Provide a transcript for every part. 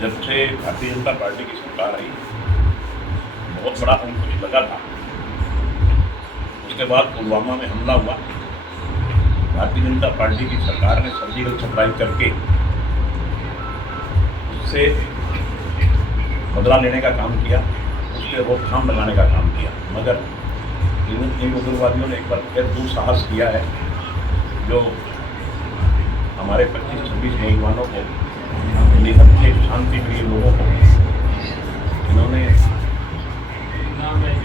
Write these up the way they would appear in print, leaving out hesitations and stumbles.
जब से भारतीय जनता पार्टी की सरकार आई, बहुत बड़ा हमको लगा था। उसके बाद पुलवामा में हमला हुआ, भारतीय जनता पार्टी की सरकार ने सर्जिकल स्ट्राइक करके उससे बदला लेने का काम किया, उसके रोकथाम लगाने का काम किया। मगर इन उग्रवादियों ने एक बार फिर दुस्साहस किया है, जो हमारे 25-26 नौजवानों को, निहत्थे शांति प्रिय लोगों को इन्होंने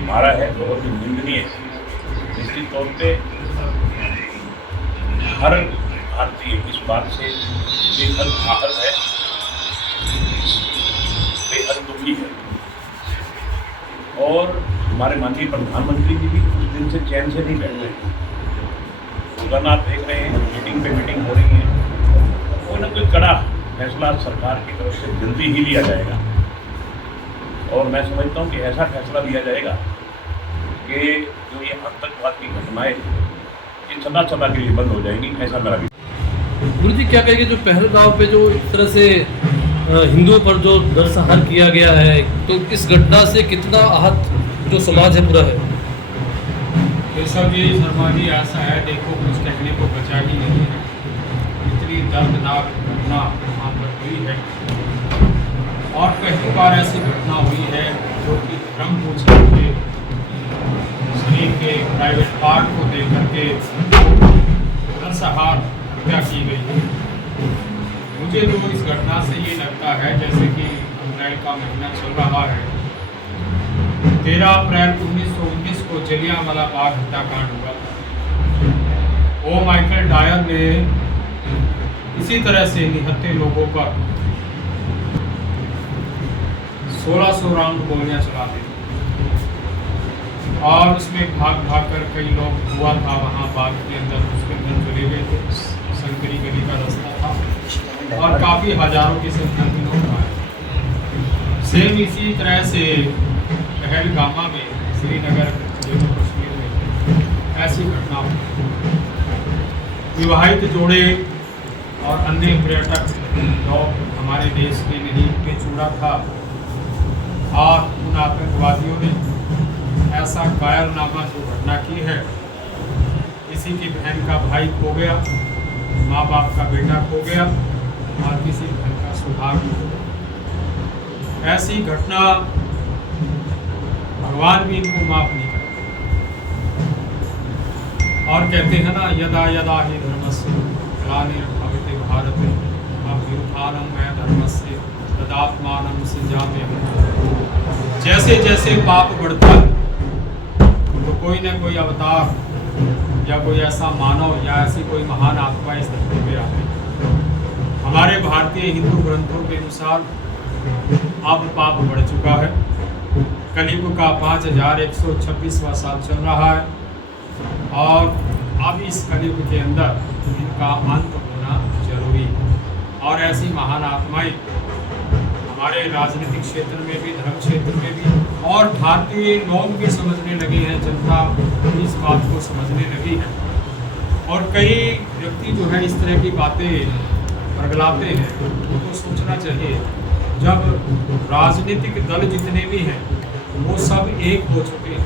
मारा है। बहुत ही निंदनीय है। निश्चित तौर पे हर भारतीय इस बात से बेहद आहत है, बेहद दुखी है। और हमारे माननीय प्रधानमंत्री जी भी कुछ दिन से चैन से नहीं बैठ रहे। रोजाना आप देख रहे हैं मीटिंग पे मीटिंग हो रही है, कोई ना कोई कड़ा फैसला सरकार की तरफ से जल्दी ही लिया जाएगा। और मैं समझता हूँ कि ऐसा फैसला लिया जाएगा कि जो ये आतंकवाद की घटनाएं ये सदा सदा के लिए बंद हो जाएंगी, ऐसा मेरा भी। गुरु जी क्या कहेंगे, जो पहलगांव पे जो इस तरह से हिंदुओं पर जो नरसंहार किया गया है, तो इस घटना से कितना आहत जो समाज है पूरा है? केशव जी, शर्मा जी, ऐसा है, देखो कुछ कहने को बचा ही नहीं है। इतनी दर्दनाक घटना वहाँ पर हुई है और कई बार ऐसी घटना हुई है जो कि धर्म को छोड़ के शरीर के प्राइवेट पार्ट को देख करके नरसंहार हत्या की गई है। मुझे तो इस घटना से ये लगता है जैसे कि अप्रैल का महीना चल रहा है, 13 अप्रैल 1919 को जलियांवाला बाग हत्याकांड हुआ था। ओ माइकल डायर ने इसी तरह से निहत्थे लोगों पर 1600 राउंड गोलियां चला दी और उसमें भाग भाग कर कई लोग हुआ था वहाँ बाग के अंदर, उसके अंदर चले गए थे। संकरी गली का रास्ता था और काफ़ी हजारों की संख्या में लोग आए। सेम इसी तरह से पहलगामा में, श्रीनगर जम्मू कश्मीर में ऐसी घटना हुई। विवाहित जोड़े और अन्य पर्यटक लोग हमारे देश के नहीं बेचूड़ा था और उन आतंकवादियों ने ऐसा कायरनामा जो घटना की है, किसी की बहन का भाई खो गया, माँ बाप का बेटा खो गया और किसी बहन का सुहाग खो गया। ऐसी घटना भगवान भी इनको माफ नहीं करते। और कहते हैं ना, यदा यदा ही धर्मस्य ग्लानिर्भवति भारत अभ्युत्थानं धर्मस्य तदात्मानं सृजाम्यहम्। जैसे जैसे पाप बढ़ता है तो कोई न कोई अवतार या कोई ऐसा मानव या ऐसी कोई महान आत्मा इस धरती पे आती है। हमारे भारतीय हिंदू ग्रंथों के अनुसार अब पाप बढ़ चुका है। कलयुग का 5126वां साल चल रहा है और अब इस कलयुग के अंदर इनका अंत होना जरूरी है। और ऐसी महान आत्माएं हमारे राजनीतिक क्षेत्र में भी, धर्म क्षेत्र में भी और भारतीय लोग भी समझने लगे हैं, जनता इस बात को समझने लगी है। और कई व्यक्ति जो है इस तरह की बातें बरगलाते हैं, उनको सोचना चाहिए जब राजनीतिक दल जितने भी हैं वो सब एक हो चुके हैं,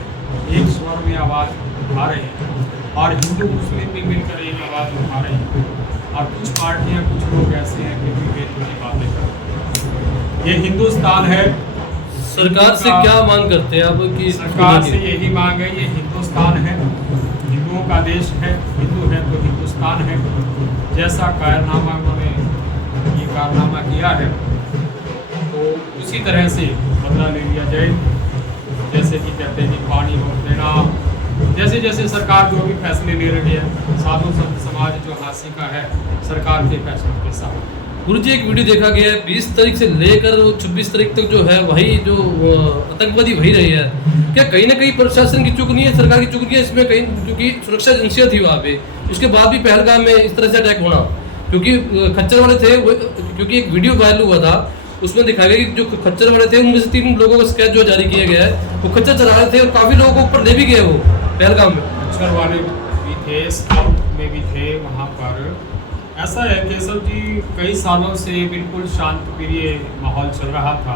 एक स्वर में आवाज़ उठा रहे हैं और हिंदू मुस्लिम भी मिलकर एक आवाज़ उठा रहे हैं। और कुछ पार्टियां, कुछ लोग ऐसे हैं कि बेतुकी बातें करते हैं। ये हिंदुस्तान है। सरकार से क्या मांग करते हैं आप? कि सरकार से यही मांग है, ये हिंदुस्तान है, हिंदुओं का देश है, हिंदू है तो हिंदुस्तान है। जैसा कायरनामा उन्होंने ये कारनामा किया है तो उसी तरह से बदला ले लिया जाए। जैसे कि कहते हैं कि पानी रोक देना, जैसे जैसे सरकार जो भी फैसले ले रही है, साधु संत समाज जो हासिल का है सरकार के फैसलों के साथ। गुरु जी एक वीडियो देखा गया है, 20 तारीख से लेकर 26 तारीख तक जो है वही जो आतंकवादी वही रही है। क्या कहीं ना कहीं प्रशासन की चूक नहीं है, सरकार की चूक नहीं है इसमें कहीं? क्योंकि सुरक्षा एजेंसियाँ थी वहाँ पे, उसके बाद भी पहलगाम में इस तरह से अटैक होना, क्योंकि खच्चर वाले थे क्योंकि एक वीडियो वायरल हुआ था, उसमें दिखाया गया कि जो खच्चर वाले थे उनमें से 3 लोगों का स्केच जो जारी किया गया है, वो खच्चर चला रहे थे और काफ़ी लोगों को ऊपर ले भी गए वो पहलगाम में। खच्चर वाले भी थे, स्काउट में भी थे वहाँ पर। ऐसा है केशव जी, कई सालों से बिल्कुल शांत प्रिय माहौल चल रहा था।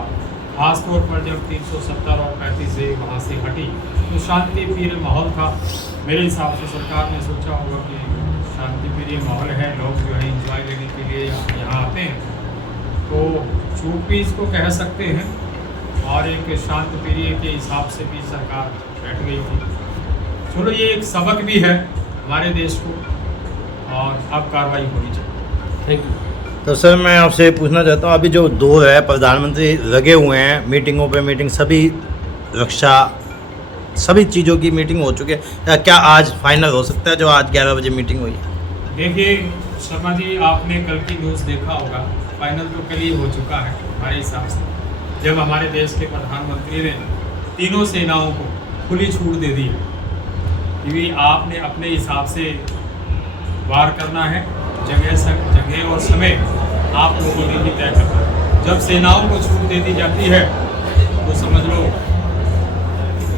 खासतौर पर जब 370 और 35 से वहाँ से हटी तो शांति प्रिय माहौल था। मेरे हिसाब से सरकार ने सोचा होगा कि शांति प्रिय माहौल है, लोग जो है एंजॉय लेने के लिए यहाँ आते हैं, तो चूक भी इसको कह सकते हैं। और एक शांत प्रिय के हिसाब से भी सरकार बैठ गई थी। चलो ये एक सबक भी है हमारे देश को, और अब कार्रवाई होनी चाहिए। Thank you. तो सर मैं आपसे पूछना चाहता हूँ, अभी जो दौर है प्रधानमंत्री लगे हुए हैं मीटिंगों पे मीटिंग, सभी रक्षा सभी चीज़ों की मीटिंग हो चुकी है, क्या आज फाइनल हो सकता है जो आज 11 बजे मीटिंग हुई है? देखिए शर्मा जी, आपने कल की न्यूज़ देखा होगा, फाइनल तो कल ही हो चुका है हमारे हिसाब से, जब हमारे देश के प्रधानमंत्री ने तीनों सेनाओं को खुली छूट दे दी है कि आपने अपने हिसाब से वार करना है, जगह और समय आप लोगों ने ही तय करना है। जब सेनाओं को छूट दे दी जाती है तो समझ लो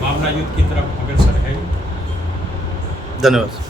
मामला युद्ध की तरफ अग्रसर है। धन्यवाद।